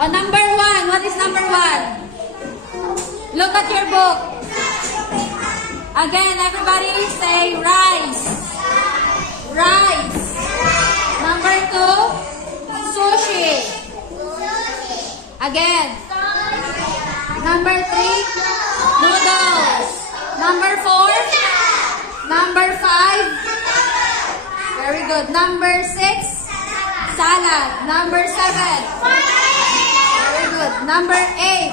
Oh, number 1. What is number 1? Look at your book. Again, everybody say rice. Rice. Number 2, sushi. Again. Number 3, noodles. Number 4, number 5. Very good. Number 6, salad. Number 7. Very good. Number 8.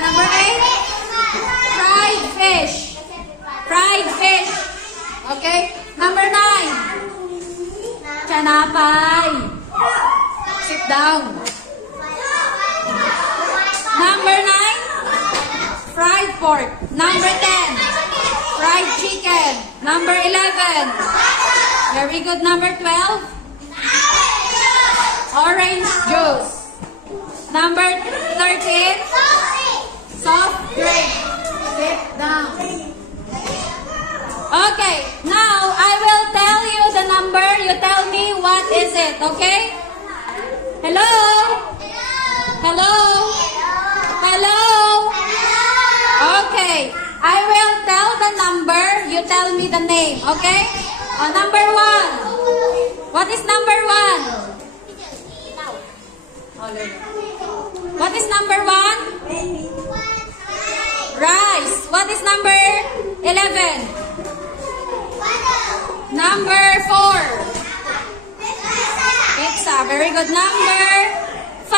Number 8, fried fish. Fried fish. Okay. Number 9, chanapay. Sit down. Number 9, fried pork. Number 10, fried chicken. Number 11, very good. Number 12, orange juice. Number 13, soft drink. Sit down. Okay, now I will tell you the number. You tell me what is it, okay? Hello? Hello? Hello? Okay, I will tell the number. You tell me the name, okay? Number 1. What is number 1? What is number 1? Rice. What is number 11? Number 4. Pizza. Very good. Number 5.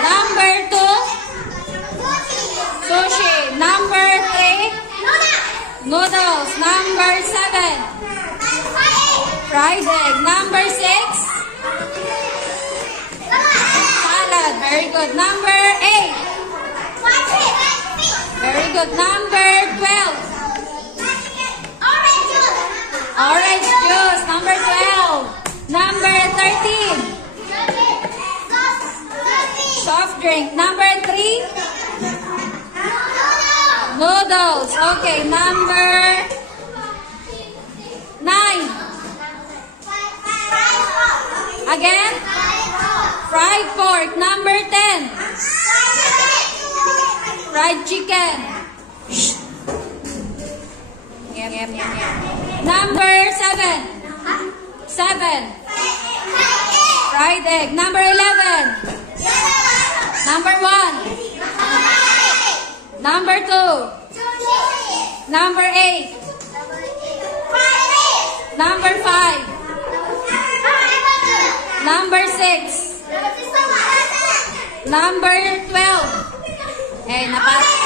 Number 2. Sushi. Number 3. Noodles. Number 7. Fried egg. Number 6. Salad. Very good. Number 8. Very good. Number 12. Orange juice. Number 12. Number 13. Soft drink. Number 3. Noodles. Okay. Number 9. Again. Fried pork. Number 10. Fried chicken. Number 7. 7. Fried egg. Number 11. Number 1. Number 2. Number 8. Number 5. Number 6. Number 12. Eh, napat.